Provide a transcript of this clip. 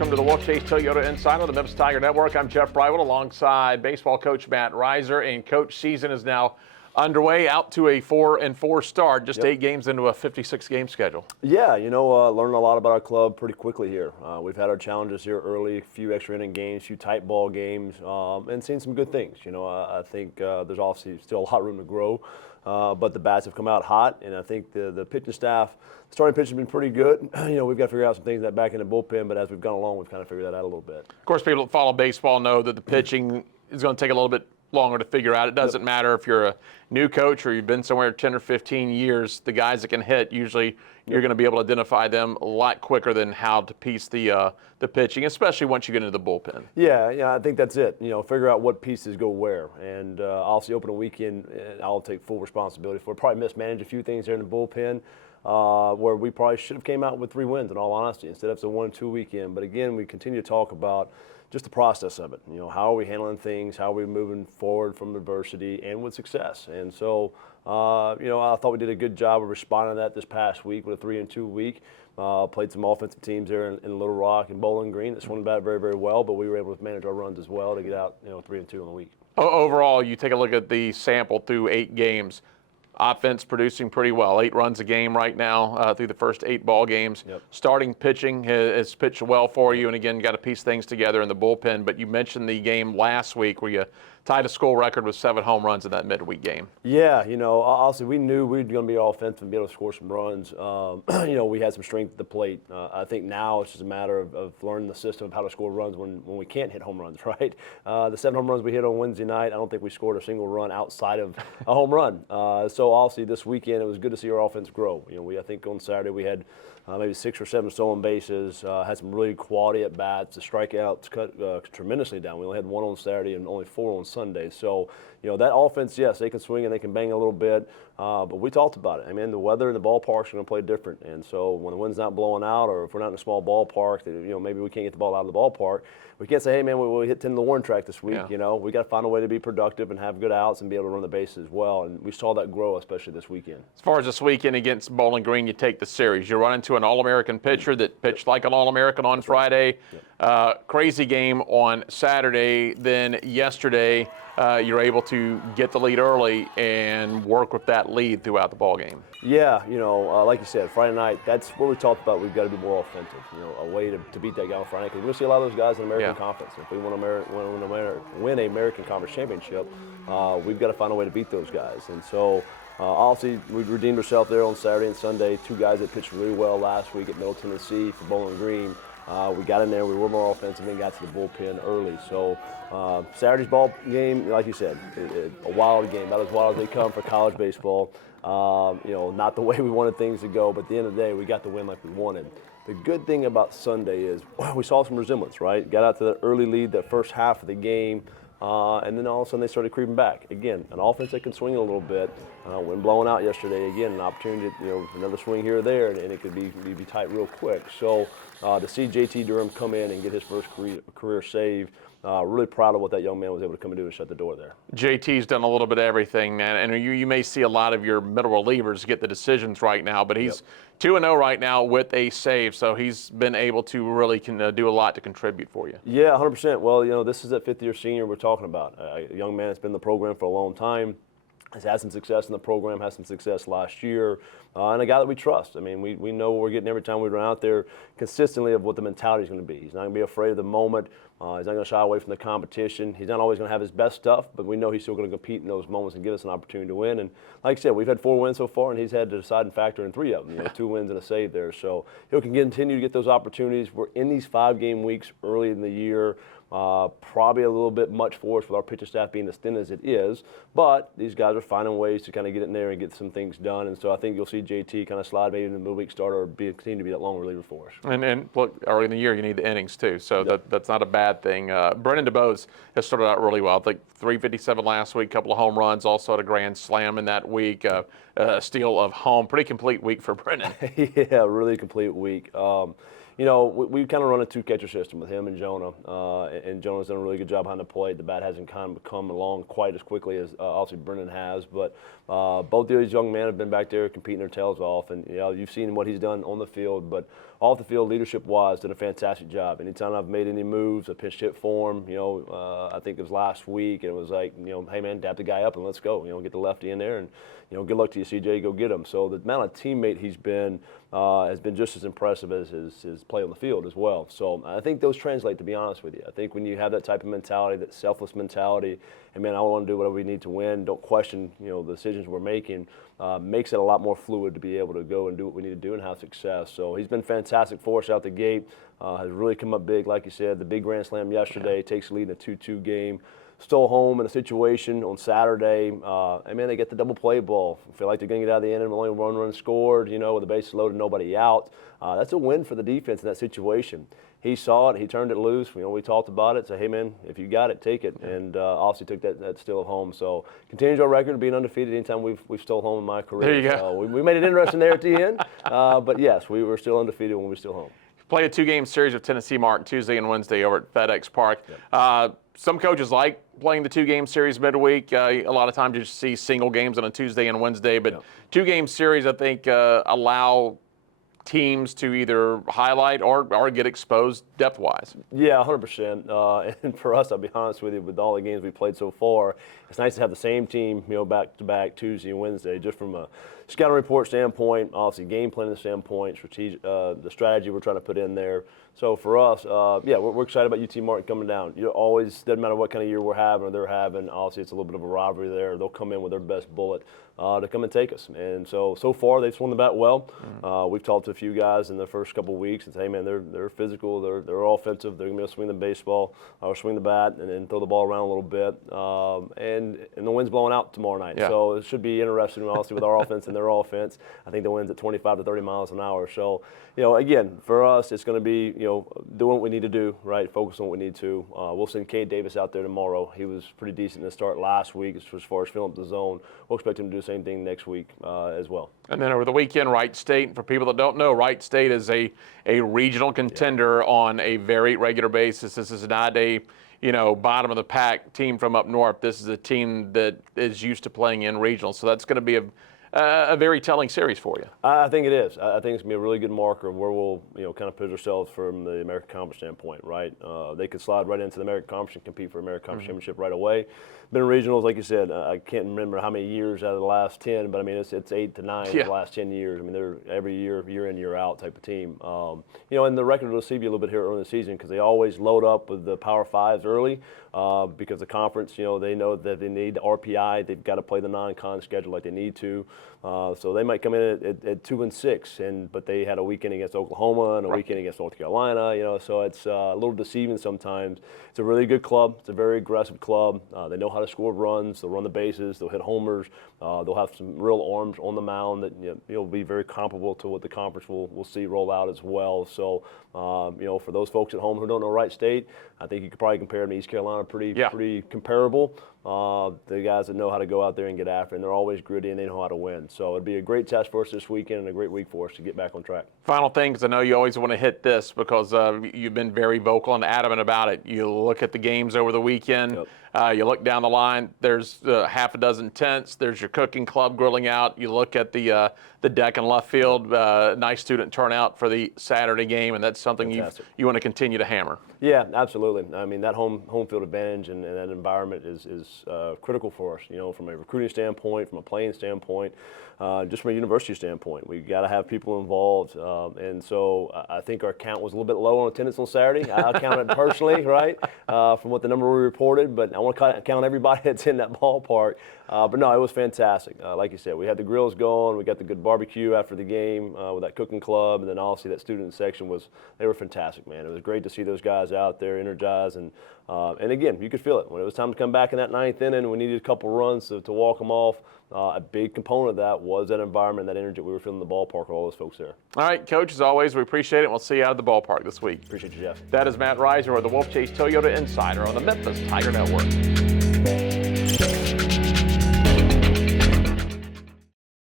welcome to the Wolfchase Toyota Insider on the Memphis Tiger Network. I'm Jeff Brightwell alongside baseball coach Matt Reiser, and coach season is now underway, out to a 4-4 start, just 8 games into a 56-game schedule. Yeah, learning a lot about our club pretty quickly here. We've had our challenges here early, a few extra inning games, a few tight ball games, and seen some good things. I think there's obviously still a lot of room to grow, but the bats have come out hot, and I think the pitching staff, the starting pitch has been pretty good. We've got to figure out some things in that back in the bullpen, but as we've gone along, we've kind of figured that out a little bit. Of course, people that follow baseball know that the pitching is going to take a little bit longer to figure out. It doesn't matter if you're a new coach or you've been somewhere 10 or 15 years. The guys that can hit, usually you're going to be able to identify them a lot quicker than how to piece the pitching, especially once you get into the bullpen. Yeah, I think that's it. Figure out what pieces go where. And obviously open a weekend, I'll take full responsibility for it. Probably mismanaged a few things there in the bullpen where we probably should have came out with 3 wins, in all honesty, instead of a 1-2 weekend. But again, we continue to talk about just the process of it. How are we handling things? How are we moving forward from adversity and with success? And so, I thought we did a good job of responding to that this past week with a 3-2 week. Played some offensive teams there in Little Rock and Bowling Green that swung bat very, very well, but we were able to manage our runs as well to get out, 3-2 in the week. Overall, you take a look at the sample through 8 games. Offense producing pretty well, 8 runs a game right now through the first 8 ball games. Yep. Starting pitching has pitched well for you, and again, got to piece things together in the bullpen. But you mentioned the game last week where you tied a school record with 7 home runs in that midweek game. Yeah, honestly, we knew we were going to be offensive and be able to score some runs. We had some strength at the plate. I think now it's just a matter of learning the system of how to score runs when we can't hit home runs, right? The 7 home runs we hit on Wednesday night, I don't think we scored a single run outside of a home run. So obviously this weekend it was good to see our offense grow. I think on Saturday we had maybe 6 or 7 stolen bases, had some really quality at bats. The strikeouts cut tremendously down. We only had 1 on Saturday and only 4 on Sunday. So, that offense, yes, they can swing and they can bang a little bit, but we talked about it. I mean, the weather in the ballparks are going to play different. And so when the wind's not blowing out, or if we're not in a small ballpark, maybe we can't get the ball out of the ballpark, we can't say, hey, man, we hit 10 to the Warren track this week. Yeah. We got to find a way to be productive and have good outs and be able to run the bases as well. And we saw that grow, especially this weekend. As far as this weekend against Bowling Green, you take the series. You run into an All-American pitcher that pitched like an All-American on Friday. Yep. Crazy game on Saturday. Then yesterday, you're able to get the lead early and work with that lead throughout the ball game. Yeah, like you said, Friday night, that's where we talked about we've got to be more offensive. A way to beat that guy on Friday night, because we're going to see a lot of those guys in the American Conference. If we want to win a American Conference championship, we've got to find a way to beat those guys. And so, obviously, we redeemed ourselves there on Saturday and Sunday. 2 guys that pitched really well last week at Middle Tennessee for Bowling Green. We got in there, we were more offensive, and got to the bullpen early. So Saturday's ball game, like you said, a wild game, about as wild as they come for college baseball. Not the way we wanted things to go, but at the end of the day, we got the win like we wanted. The good thing about Sunday is we saw some resemblance, right? Got out to the early lead that first half of the game, and then all of a sudden they started creeping back. Again, an offense that can swing a little bit. When blowing out yesterday, again, an opportunity, another swing here or there, and it could be tight real quick. So to see JT Durham come in and get his first career save, really proud of what that young man was able to come and do and shut the door there. JT's done a little bit of everything, man, and you may see a lot of your middle relievers get the decisions right now, but he's 2-0 right now with a save, so he's been able to really do a lot to contribute for you. Yeah, 100%. Well, this is that 5th-year senior we're talking about, a young man that's been in the program for a long time. Has had some success in the program, had some success last year, and a guy that we trust. I mean, we know what we're getting every time we run out there consistently of what the mentality is going to be. He's not going to be afraid of the moment. He's not going to shy away from the competition. He's not always going to have his best stuff, but we know he's still going to compete in those moments and give us an opportunity to win. And like I said, we've had 4 wins so far, and he's had the deciding factor in 3 of them, 2 wins and a save there. So he'll continue to get those opportunities. We're in these 5-game weeks early in the year. Probably a little bit much for us with our pitching staff being as thin as it is, but these guys are finding ways to kind of get in there and get some things done, and so I think you'll see JT kind of slide maybe in the midweek starter or continue to be that long reliever for us. And look, early in the year you need the innings too, so that's not a bad thing. Brennan DeBose has started out really well. I think 357 last week, couple of home runs, also had a grand slam in that week, steal of home. Pretty complete week for Brennan. Yeah, really complete week. We kind of run a 2-catcher system with him and Jonah, and Jonah's done a really good job behind the plate. The bat hasn't kind of come along quite as quickly as obviously Brennan has, but both of these young men have been back there competing their tails off, and you've seen what he's done on the field, but off the field, leadership-wise, did a fantastic job. Anytime I've made any moves, a pitch hit for him, I think it was last week, and it was like, hey, man, dap the guy up and let's go. Get the lefty in there, and, good luck to you, CJ, go get him. So the amount of teammate he's been has been just as impressive as his play on the field as well. So I think those translate, to be honest with you. I think when you have that type of mentality, that selfless mentality, and, man, I want to do whatever we need to win, don't question, the decisions we're making, makes it a lot more fluid to be able to go and do what we need to do and have success. So he's been fantastic for us out the gate, has really come up big, like you said, the big grand slam yesterday, takes the lead in a 2-2 game. Stole home in a situation on Saturday, and, man, they get the double play ball. Feel like they're going to get out of the inning, only one run scored, with the bases loaded, nobody out. That's a win for the defense in that situation. He saw it, he turned it loose. We talked about it. So, hey, man, if you got it, take it. And obviously took that steal at home. So continues our record of being undefeated anytime we've stole home in my career. There you go. So we made it interesting there at the end. But yes, we were still undefeated when we were still home. Play a 2-game series with Tennessee Martin Tuesday and Wednesday over at FedEx Park. Yep. Some coaches like playing the 2-game series midweek. A lot of times you just see single games on a Tuesday and Wednesday, but Yep. 2-game series, I think, allow teams to either highlight or get exposed depth-wise. Yeah, 100%. And for us, I'll be honest with you, with all the games we played so far, it's nice to have the same team, back-to-back Tuesday and Wednesday, just from a scouting report standpoint, obviously game planning standpoint, the strategy we're trying to put in there. So for us, we're excited about UT Martin coming down. Always, doesn't matter what kind of year we're having or they're having, obviously it's a little bit of a rivalry there. They'll come in with their best bullet to come and take us. And so far they've swung the bat well. Mm-hmm. We've talked to a few guys in the first couple of weeks and say, hey, man, they're physical, they're offensive, they're going to be able to swing the baseball, or swing the bat and throw the ball around a little bit. And the wind's blowing out tomorrow night. Yeah. So it should be interesting, honestly, with our offense and their offense. I think the wind's at 25 to 30 miles an hour. So, again, for us, it's going to be, doing what we need to do, right? Focus on what we need to. We'll send Cade Davis out there tomorrow. He was pretty decent in the start last week as far as filling up the zone. We'll expect him to do the same thing next week as well. And then over the weekend, Wright State, for people that don't know, Wright State is a regional contender on a very regular basis. This is not a bottom of the pack team from up north. This is a team that is used to playing in regional. So that's going to be a very telling series for you. I think it is. I think it's going to be a really good marker of where we'll, kind of put ourselves from the American Conference standpoint, right? They could slide right into the American Conference and compete for American Conference Championship right away. Been in regionals, like you said, I can't remember how many years out of the last 10, but I mean, it's 8 to 9 in the last 10 years. I mean, they're every year in, year out type of team. And the record will deceive you a little bit here early in the season because they always load up with the Power Fives early because the conference, they know that they need the RPI. They've got to play the non-con schedule like they need to. So they might come in at 2-6, but they had a weekend against Oklahoma and a weekend against North Carolina. So it's a little deceiving sometimes. It's a really good club. It's a very aggressive club. They know how to score runs. They'll run the bases. They'll hit homers. They'll have some real arms on the mound that will be very comparable to what the conference will see roll out as well. So for those folks at home who don't know Wright State, I think you could probably compare them to East Carolina. Pretty comparable. The guys that know how to go out there and get after, and they're always gritty and they know how to win. So it'd be a great test for us this weekend and a great week for us to get back on track. Final thing, because I know you always want to hit this because you've been very vocal and adamant about it. You look at the games over the weekend. Yep. You look down the line, there's half a dozen tents. There's your cooking club grilling out. You look at the deck in left field, nice student turnout for the Saturday game, and that's something you want to continue to hammer. Yeah, absolutely. I mean, that home field advantage and that environment is critical for us, from a recruiting standpoint, from a playing standpoint, just from a university standpoint. We've got to have people involved. And so I think our count was a little bit low on attendance on Saturday. I counted personally, right, from what the number we reported, but I want to count everybody that's in that ballpark. But no, it was fantastic. Like you said, we had the grills going. We got the good barbecue after the game with that cooking club. And then obviously that student section they were fantastic, man. It was great to see those guys out there energized. And again, you could feel it. When it was time to come back in that 9th inning, we needed a couple runs to walk them off. A big component of that was that environment, that energy we were feeling in the ballpark with all those folks there. All right, Coach, as always, we appreciate it. We'll see you out at the ballpark this week. Appreciate you, Jeff. That is Matt Reiser with the Wolfchase Toyota Insider on the Memphis Tiger Network.